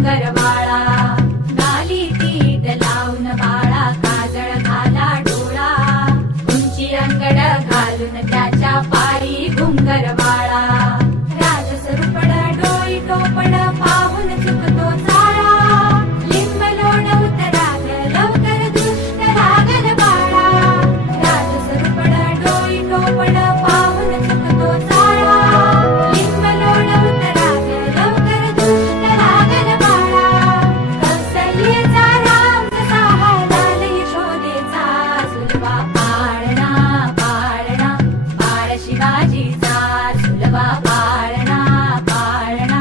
घुंगरवाळा गाली तीट लावून बाळा काजळ घाला डोळा उंची अंगड घालून त्याच्या पायी घुंगरवाळा राजसरुपड डोई टोपड पाहून चुकतो चाळा लिंब लोण उतराग लवकर दुष्ट लागल बाळा राजसरुपड डोई टोपड पाहून चुकतो चाळा लिंब लोण उतराग लवकर दुष्ट लागल बाळा कौसल्येचा राम कसा लाल यशोदेचा सुलभा पाळणा पाळणा बाळ शिवाजीचा सुलभा पाळणा पाळणा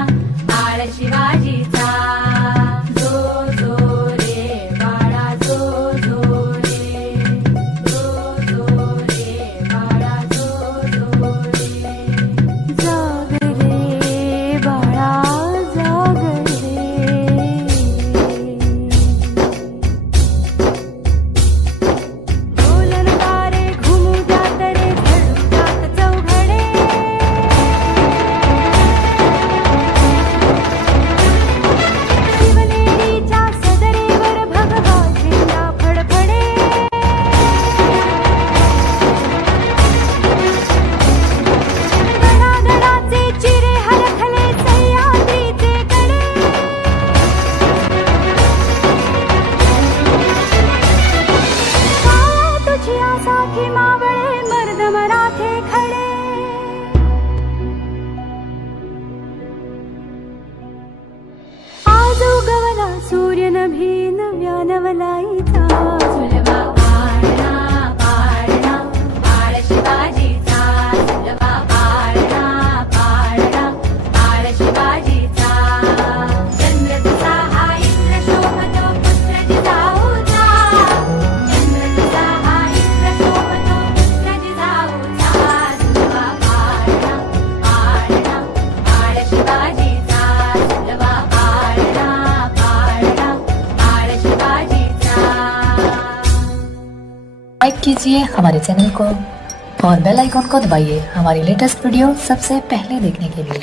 बाळ शिवाजीचा जो जो रे बाळा जो जो रे जो जो रे बाळा जो जो रे जाग रे बाळा जाग रे बोलन तारे घुमू जात रे झडू जात चौघडे शिवनेरीच्या सदरेवर भगवा झेंडा फडफडे गडागडाचे चिरे हलखले सह्याद्रीचे कडे काय तुझी आसा की मावळे मर्द मराठे खडे आज उगवला सूर्य नभी नव्या नवलाईचा सुलभा पाळणा पाळणा बाळ शिवाजीचा सुलभा पाळणा पाळणा बाळ शिवाजीचा चंद्र तुझा हा इंद्र शोभतो पुत्र जिजाऊचा चंद्र तुझा हा इंद्र शोभतो पुत्र जिजाऊचा सुलभा पाळणा पाळणा बाळ शिवाजीचा सुलभा पाळणा पाळणा बाळ शिवाजीचा। लाइक कीजिए हमारे चैनल को और बेल आइकॉन को दबाइए हमारी लेटेस्ट वीडियो सबसे पहले देखने के लिए।